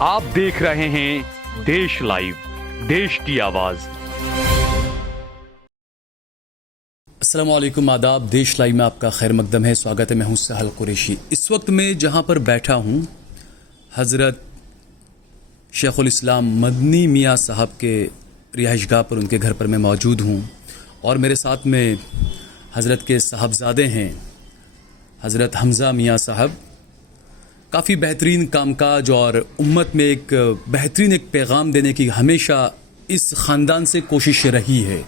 आप देख रहे हैं देश लाइव, देश की आवाज। अस्सलाम वालेकुम, आदाब। देश लाइव में आपका खैर मकदम है, स्वागत है। मैं हूं सहल कुरैशी। इस वक्त मैं जहां पर बैठा हूं, हज़रत शेखुल इस्लाम मदनी मियाँ साहब के रिहाइशगाह पर, उनके घर पर मैं मौजूद हूं और मेरे साथ में हज़रत के साहबजादे हैं, हज़रत हमज़ा मियाँ साहब। काफ़ी बेहतरीन कामकाज और उम्मत में एक बेहतरीन एक पैगाम देने की हमेशा इस ख़ानदान से कोशिश रही है।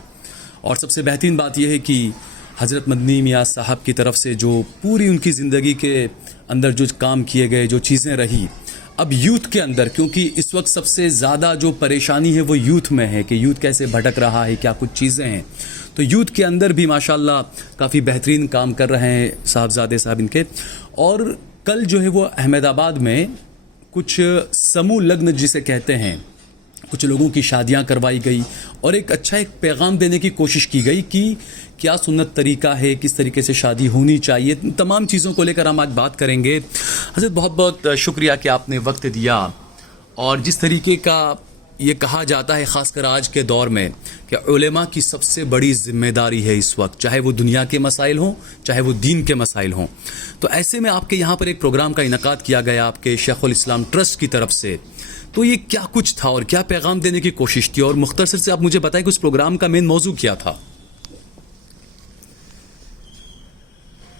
और सबसे बेहतरीन बात यह है कि हज़रत मदनी मियाँ साहब की तरफ से जो पूरी उनकी ज़िंदगी के अंदर जो काम किए गए, जो चीज़ें रही, अब यूथ के अंदर, क्योंकि इस वक्त सबसे ज़्यादा जो परेशानी है वो यूथ में है कि यूथ कैसे भटक रहा है, क्या कुछ चीज़ें हैं। तो यूथ के अंदर भी माशाल्लाह काफ़ी बेहतरीन काम कर रहे हैं साहबजादे साहब इनके। और कल जो है वो अहमदाबाद में कुछ समूह लग्न जिसे कहते हैं, कुछ लोगों की शादियां करवाई गई और एक पैगाम देने की कोशिश की गई कि क्या सुन्नत तरीका है, किस तरीके से शादी होनी चाहिए। तमाम चीज़ों को लेकर हम आज बात करेंगे। हज़रत बहुत बहुत शुक्रिया कि आपने वक्त दिया। और जिस तरीके का ये कहा जाता है ख़ासकर आज के दौर में कि उलेमा की सबसे बड़ी ज़िम्मेदारी है इस वक्त, चाहे वो दुनिया के मसाइल हों, चाहे वो दीन के मसाइल हों। तो ऐसे में आपके यहाँ पर एक प्रोग्राम का इनकाद किया गया आपके शेखुल इस्लाम ट्रस्ट की तरफ से। तो ये क्या कुछ था और क्या पैगाम देने की कोशिश थी, और मुख्तसर से आप मुझे बताएं कि उस प्रोग्राम का मेन मौजू क्या था।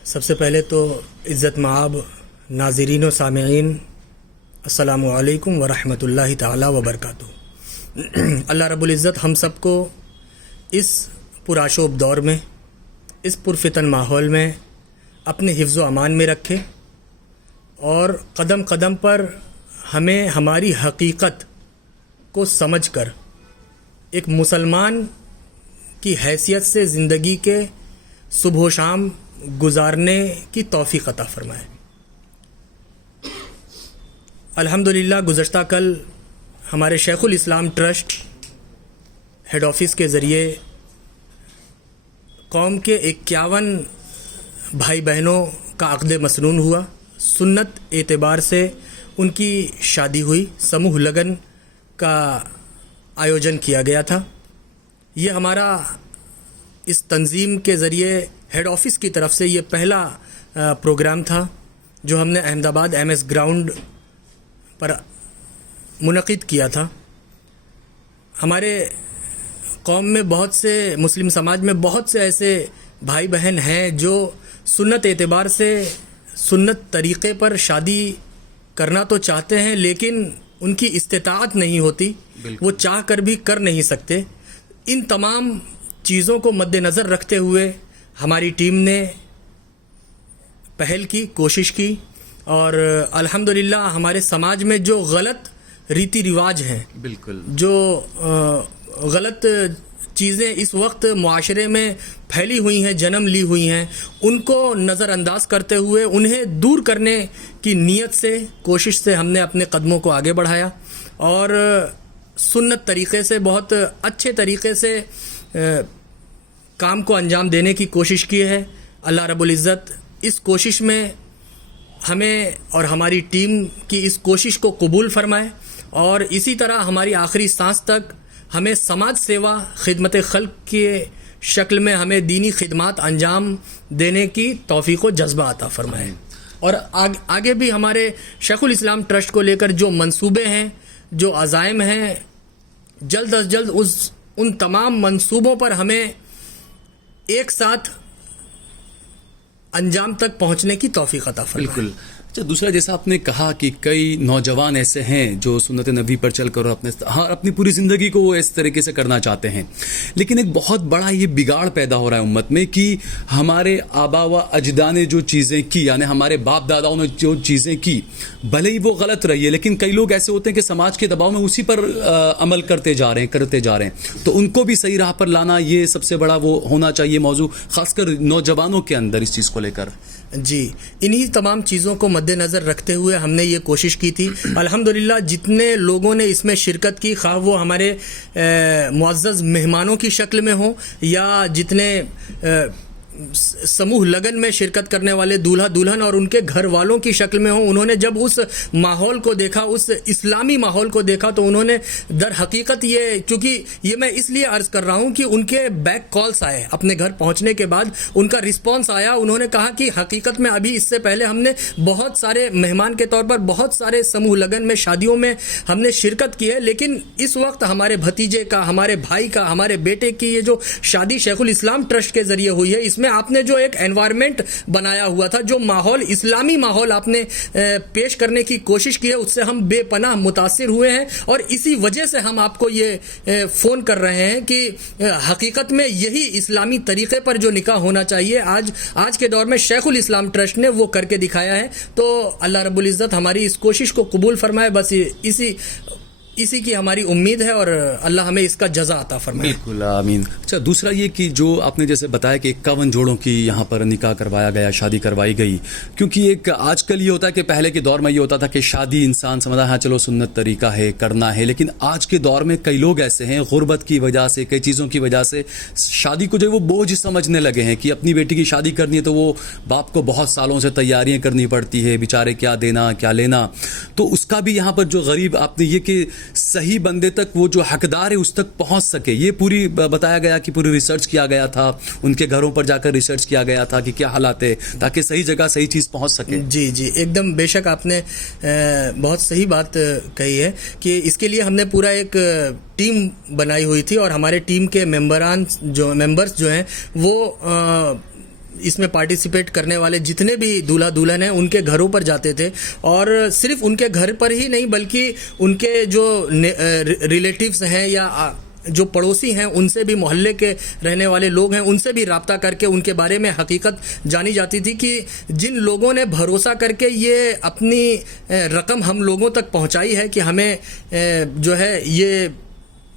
सबसे पहले तो इज़्ज़त माब नाज़रीन व सामिईन, अस्सलामु अलैकुम व रहमतुल्लाहि ताला व बरकातुहू। अल्लाह रब्बुल इज़्ज़त हम सबको इस पुराशोब दौर में, इस पुरफितन माहौल में अपने हिफ्ज़ व अमान में रखे और कदम कदम पर हमें हमारी हकीकत को समझकर एक मुसलमान की हैसियत से ज़िंदगी के सुबह शाम गुजारने की तौफ़ीक़ अता फ़रमाए। अल्हम्दुलिल्लाह गुज़श्ता कल हमारे शेखुल इस्लाम ट्रस्ट हेड ऑफिस के ज़रिए कौम के 51 भाई बहनों का अक़्द मसनून हुआ। सुन्नत एतबार से उनकी शादी हुई, समूह लगन का आयोजन किया गया था। ये हमारा इस तंजीम के ज़रिए हेड ऑफिस की तरफ से ये पहला प्रोग्राम था जो हमने अहमदाबाद MS ग्राउंड पर मुनक़िद किया था। हमारे कौम में बहुत से, मुस्लिम समाज में बहुत से ऐसे भाई बहन हैं जो सुन्नत एतबार से सुन्नत तरीक़े पर शादी करना तो चाहते हैं लेकिन उनकी इस्तिताअत नहीं होती, वो चाह कर भी कर नहीं सकते। इन तमाम चीज़ों को मद्देनज़र रखते हुए हमारी टीम ने पहल की, कोशिश की और अल्हम्दुलिल्लाह हमारे समाज में जो गलत रीति रिवाज हैं, बिल्कुल जो गलत चीज़ें इस वक्त मुआशरे में फैली हुई हैं, जन्म ली हुई हैं, उनको नज़रअंदाज करते हुए उन्हें दूर करने की नीयत से, कोशिश से हमने अपने कदमों को आगे बढ़ाया और सुन्नत तरीक़े से, बहुत अच्छे तरीक़े से काम को अंजाम देने की कोशिश की है। अल्लाह रब्बुल इज़्ज़त इस कोशिश में हमें और हमारी टीम की इस कोशिश को कबूल फरमाए और इसी तरह हमारी आखिरी सांस तक हमें समाज सेवा, खिदमत खल्क के शक्ल में हमें दीनी खिदमात अंजाम देने की तौफीक व जज्बा अता फरमाए। और आगे भी हमारे शेखुल इस्लाम ट्रस्ट को लेकर जो मंसूबे हैं, जो अज़ाइम हैं, जल्द अज जल्द उन तमाम मंसूबों पर हमें एक साथ अंजाम तक पहुंचने की तौफीक अता फरमाए। बिल्कुल। अच्छा, दूसरा जैसा आपने कहा कि कई नौजवान ऐसे हैं जो सुन्नत नबी पर चलकर अपनी पूरी ज़िंदगी को वो इस तरीके से करना चाहते हैं, लेकिन एक बहुत बड़ा ये बिगाड़ पैदा हो रहा है उम्मत में कि हमारे आबा व अजदा ने जो चीज़ें की, यानी हमारे बाप दादाओं ने जो चीज़ें की, भले ही वो गलत रही है, लेकिन कई लोग ऐसे होते हैं कि समाज के दबाव में उसी पर अमल करते जा रहे हैं। तो उनको भी सही राह पर लाना, ये सबसे बड़ा वो होना चाहिए मौजू, खासकर नौजवानों के अंदर इस चीज़ को लेकर। जी, इन्हीं तमाम चीज़ों को मद्देनज़र रखते हुए हमने ये कोशिश की थी। अल्हम्दुलिल्लाह जितने लोगों ने इसमें शिरकत की, खा वो हमारे मुअज़्ज़ज़ मेहमानों की शक्ल में हो या जितने समूह लगन में शिरकत करने वाले दूल्हा दुल्हन और उनके घर वालों की शक्ल में हों। उन्होंने जब उस माहौल को देखा, उस इस्लामी माहौल को देखा, तो उन्होंने दर हकीकत ये, चूँकि ये मैं इसलिए अर्ज़ कर रहा हूँ कि उनके बैक कॉल्स आए अपने घर पहुँचने के बाद, उनका रिस्पॉन्स आया। उन्होंने कहा कि हकीकत में अभी इससे पहले हमने बहुत सारे मेहमान के तौर पर बहुत सारे समूह लगन में, शादियों में हमने शिरकत की है, लेकिन इस वक्त हमारे भतीजे का, हमारे भाई का, हमारे बेटे की ये जो शादी शेखुल इस्लाम ट्रस्ट के ज़रिए हुई है, इसमें आपने जो एक एनवायरनमेंट बनाया हुआ था, जो माहौल, इस्लामी माहौल आपने पेश करने की कोशिश की है, उससे हम बेपनाह मुतासिर हुए हैं। और इसी वजह से हम आपको ये फ़ोन कर रहे हैं कि हकीकत में यही इस्लामी तरीक़े पर जो निकाह होना चाहिए आज के दौर में शेखुल इस्लाम ट्रस्ट ने वो करके दिखाया है। तो अल्लाह रब्बुल इज़्ज़त हमारी इस कोशिश को कबूल फरमाए, बस इसी की हमारी उम्मीद है, और अल्लाह हमें इसका जज़ा अता फरमाए। बिल्कुल आमीन। अच्छा, दूसरा ये कि जो आपने जैसे बताया कि 51 जोड़ों की यहाँ पर निकाह करवाया गया, शादी करवाई गई, क्योंकि एक आजकल ये होता है कि पहले के दौर में ये होता था कि शादी इंसान समझा हाँ चलो सुन्नत तरीका है, करना है, लेकिन आज के दौर में कई लोग ऐसे हैं गुर्बत की वजह से, कई चीज़ों की वजह से शादी को जो वो बोझ समझने लगे हैं कि अपनी बेटी की शादी करनी है तो वो बाप को बहुत सालों से तैयारियाँ करनी पड़ती है, बेचारे क्या देना क्या लेना। तो उसका भी यहाँ पर जो गरीब, आपने ये कि सही बंदे तक वो जो हकदार है उस तक पहुंच सके, ये पूरी बताया गया कि पूरी रिसर्च किया गया था, उनके घरों पर जाकर रिसर्च किया गया था कि क्या हालात है, ताकि सही जगह सही चीज़ पहुंच सके। जी जी, एकदम बेशक आपने बहुत सही बात कही है कि इसके लिए हमने पूरा एक टीम बनाई हुई थी, और हमारे टीम के मेंबर्स जो हैं वो इसमें पार्टिसिपेट करने वाले जितने भी दूल्हा दुल्हन हैं उनके घरों पर जाते थे, और सिर्फ उनके घर पर ही नहीं बल्कि उनके जो रिलेटिव्स हैं या जो पड़ोसी हैं, उनसे भी, मोहल्ले के रहने वाले लोग हैं, उनसे भी रब्ता करके उनके बारे में हकीकत जानी जाती थी कि जिन लोगों ने भरोसा करके ये अपनी रकम हम लोगों तक पहुंचाई है कि हमें जो है ये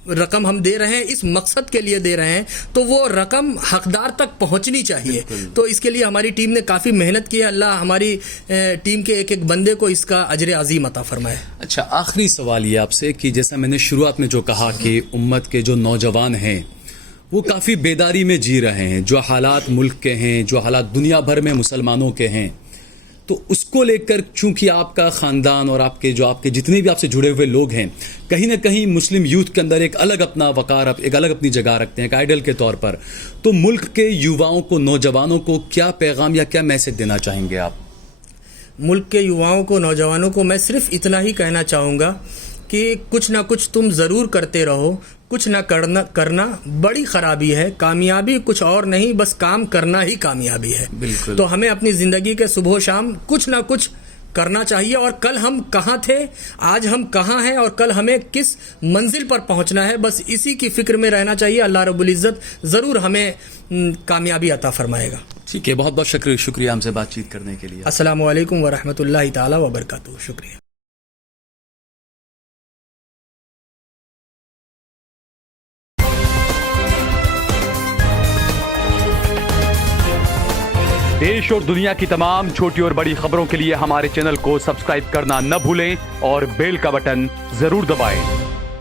रकम हम दे रहे हैं, इस मकसद के लिए दे रहे हैं, तो वो रकम हकदार तक पहुंचनी चाहिए। तो इसके लिए हमारी टीम ने काफ़ी मेहनत की है। अल्लाह हमारी टीम के एक एक बंदे को इसका अजर अजीम अता फरमाए। अच्छा, आखिरी सवाल ये आपसे कि जैसा मैंने शुरुआत में जो कहा कि उम्मत के जो नौजवान हैं वो काफ़ी बेदारी में जी रहे हैं, जो हालात मुल्क के हैं, जो हालात दुनिया भर में मुसलमानों के हैं, तो उसको लेकर चूंकि आपका ख़ानदान और आपके जितने भी आपसे जुड़े हुए लोग हैं कहीं ना कहीं मुस्लिम यूथ के अंदर एक अलग अपना वकार, एक अलग अपनी जगह रखते हैं एक आइडल के तौर पर, तो मुल्क के युवाओं को, नौजवानों को क्या पैगाम या क्या मैसेज देना चाहेंगे आप? मुल्क के युवाओं को, नौजवानों को मैं सिर्फ इतना ही कहना चाहूँगा कि कुछ ना कुछ तुम ज़रूर करते रहो, कुछ ना करना बड़ी ख़राबी है, कामयाबी कुछ और नहीं, बस काम करना ही कामयाबी है। बिल्कुल। तो हमें अपनी ज़िंदगी के सुबह शाम कुछ ना कुछ करना चाहिए, और कल हम कहाँ थे, आज हम कहाँ हैं, और कल हमें किस मंजिल पर पहुँचना है, बस इसी की फ़िक्र में रहना चाहिए। अल्लाह रब्बुल इज़्ज़त ज़रूर हमें कामयाबी अता फरमाएगा। ठीक है, बहुत बहुत शुक्रिया हमसे बातचीत करने के लिए। अस्सलामु अलैकुम व रहमतुल्लाहि ताला व बरकातुहू। शुक्रिया। देश और दुनिया की तमाम छोटी और बड़ी खबरों के लिए हमारे चैनल को सब्सक्राइब करना न भूलें और बेल का बटन जरूर दबाएं।